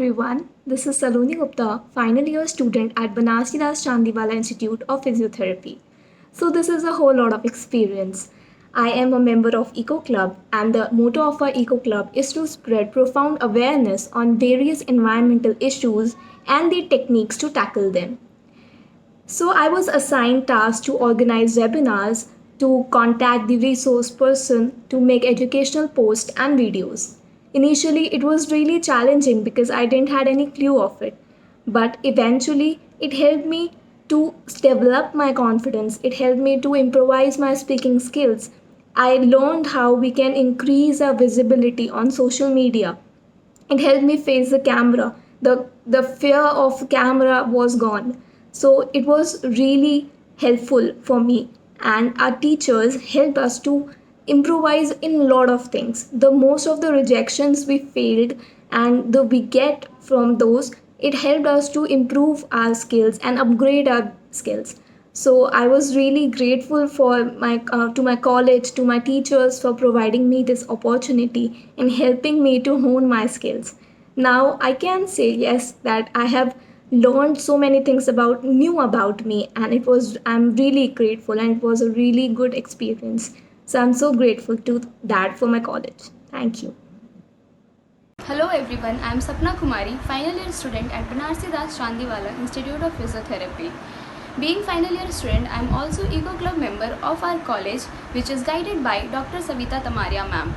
everyone. This is Saloni Gupta, final year student at Banarsi Das Chandiwala Institute of Physiotherapy. So this is a whole lot of experience. I am a member of Eco Club, and the motto of our Eco Club is to spread profound awareness on various environmental issues and the techniques to tackle them. So I was assigned tasks to organize webinars, to contact the resource person, to make educational posts and videos. Initially, it was really challenging because I didn't had any clue of it. But eventually, it helped me to develop my confidence. It helped me to improvise my speaking skills. I learned how we can increase our visibility on social media. It helped me face the camera. The fear of camera was gone. So it was really helpful for me. And our teachers helped us to improvise in a lot of things. The most of the rejections we failed and the we get from those, it helped us to improve our skills and upgrade our skills. So I was really grateful for my to my college, to my teachers for providing me this opportunity and helping me to hone my skills. Now I can say yes that I have learned so many things about new about me, and I'm really grateful, and it was a really good experience. So I'm so grateful to that for my college. Thank you. Hello everyone, I am Sapna Kumari, final year student at Banarsi Das Chandiwala Institute of Physiotherapy. Being final year student, I am also Eco Club member of our college, which is guided by Dr. Savita Tamaria ma'am.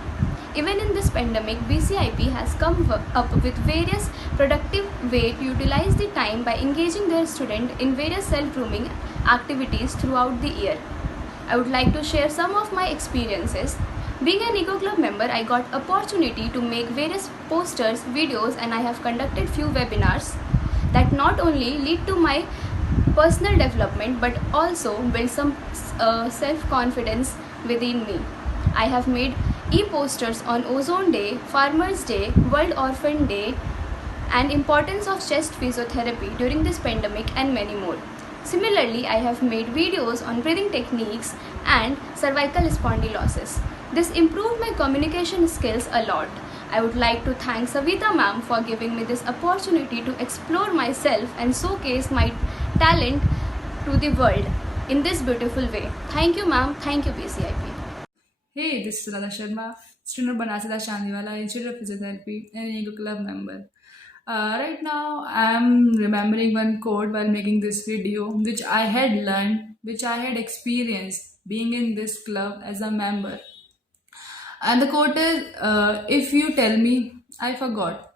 Even in this pandemic, BCIP has come up with various productive ways to utilize the time by engaging their students in various self-grooming activities throughout the year. I would like to share some of my experiences. Being an Eco Club member, I got opportunity to make various posters, videos, and I have conducted few webinars that not only lead to my personal development but also build some self-confidence within me. I have made e-posters on Ozone Day, Farmers Day, World Orphan Day, and importance of chest physiotherapy during this pandemic and many more. Similarly, I have made videos on breathing techniques and cervical spondylosis. This improved my communication skills a lot. I would like to thank Savita ma'am for giving me this opportunity to explore myself and showcase my talent to the world in this beautiful way. Thank you ma'am, thank you BCIP. Hey, this is Radha Sharma, student of Banarsi Das Chandiwala Institute of Physiotherapy and an Eco Club member. Right now, I'm remembering one quote while making this video, which I had learned, which I had experienced being in this club as a member. And the quote is, if you tell me, I forgot.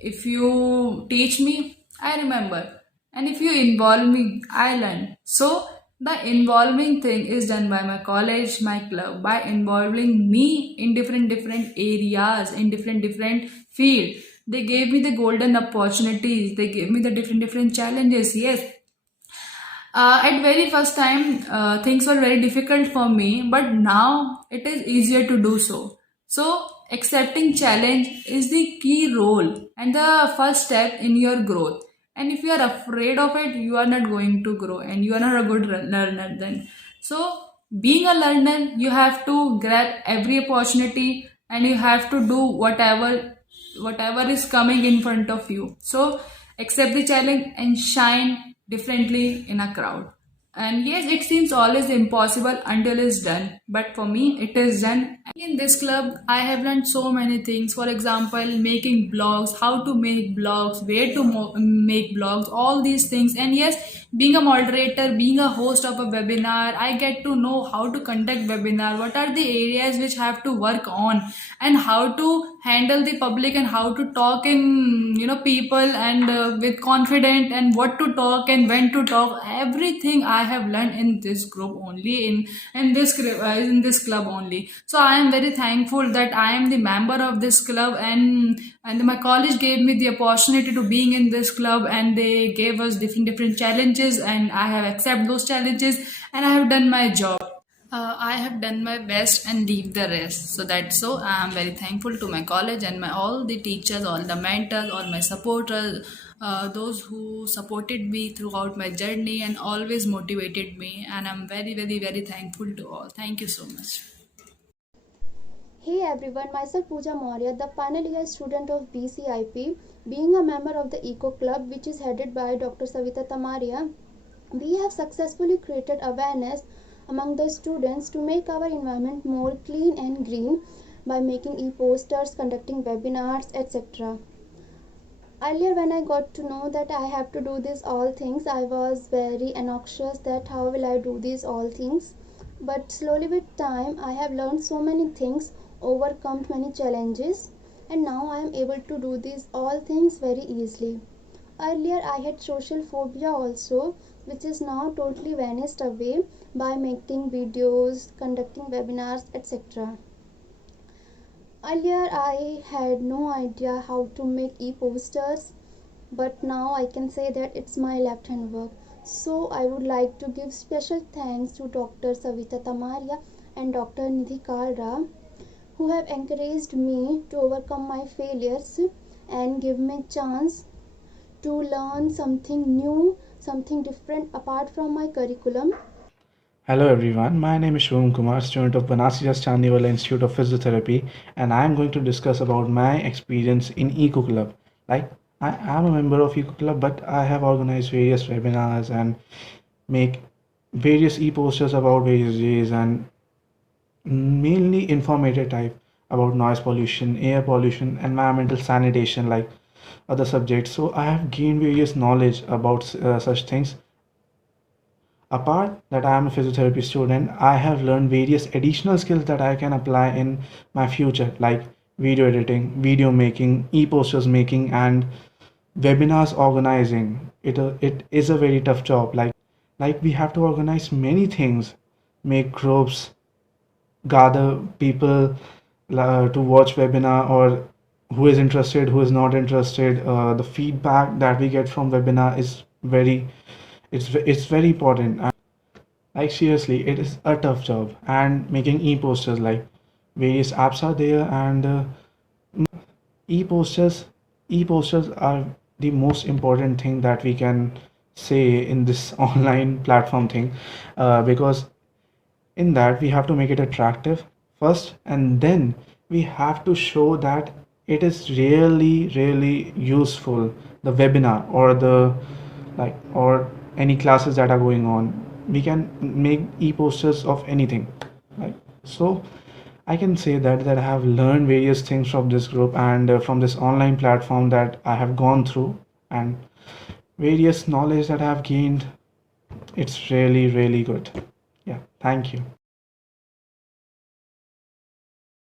If you teach me, I remember. And if you involve me, I learn. So the involving thing is done by my college, my club, by involving me in different areas, in different field. They gave me the golden opportunities. They gave me the different challenges. Yes, at very first time, things were very difficult for me, but now it is easier to do so. So accepting challenge is the key role and the first step in your growth. And if you are afraid of it, you are not going to grow and you are not a good learner then. So being a learner, you have to grab every opportunity and you have to do whatever is coming in front of you. So accept the challenge and shine differently in a crowd. And yes, it seems always impossible until it's done. But for me, it is done. In this club, I have learned so many things. For example, making blogs, how to make blogs, where to make blogs, all these things. And yes, being a moderator, being a host of a webinar, I get to know how to conduct webinar, what are the areas which I have to work on, and how to handle the public and how to talk in people and with confident and what to talk and when to talk. Everything I have learned in this group only, in this club only. So I am very thankful that I am the member of this club, and my college gave me the opportunity to being in this club, and they gave us different challenges, and I have accepted those challenges and I have done my job. I have done my best and leave the rest. So that's so I am very thankful to my college and my all the teachers, all the mentors, all my supporters, those who supported me throughout my journey and always motivated me. And I'm very thankful to all. Thank you so much. Hey everyone, myself Pooja Maurya, the final year student of BCIP, being a member of the Eco Club, which is headed by Dr. Savita Tamaria. We have successfully created awareness among the students to make our environment more clean and green by making e-posters, conducting webinars, etc. Earlier, when I got to know that I have to do these all things, I was very anxious that how will I do these all things. But slowly with time, I have learned so many things, overcome many challenges, and now I am able to do these all things very easily. Earlier, I had social phobia also, which is now totally vanished away by making videos, conducting webinars, etc. Earlier, I had no idea how to make e-posters, but now I can say that it's my left hand work. So I would like to give special thanks to Dr. Savita Tamaria and Dr. Nidhi Kalra, who have encouraged me to overcome my failures and give me chance to learn something new, something different apart from my curriculum. Hello everyone, my name is Shubham Kumar, student of Banasidas Chandiwala Institute of Physiotherapy, and I am going to discuss about my experience in Eco Club. Like, I am a member of Eco Club, but I have organized various webinars and make various e-posters about various days and mainly informative type about noise pollution, air pollution, environmental sanitation, like other subjects. So I have gained various knowledge about such things. Apart that I am a physiotherapy student, I have learned various additional skills that I can apply in my future, like video editing, video making, e-posters making, and webinars organizing. It is a very tough job. Like we have to organize many things, make groups, gather people to watch webinar, or who is interested, who is not interested. The feedback that we get from webinar is it's very important. Like seriously, it is a tough job. And making e-posters, like various apps are there, and e-posters e-posters are the most important thing that we can say in this online platform thing, because in that we have to make it attractive first, and then we have to show that it is really useful, the webinar or the like or any classes that are going on. We can make e-posters of anything, like. So I can say that I have learned various things from this group and from this online platform that I have gone through, and various knowledge that I have gained. It's really good. Yeah, thank you.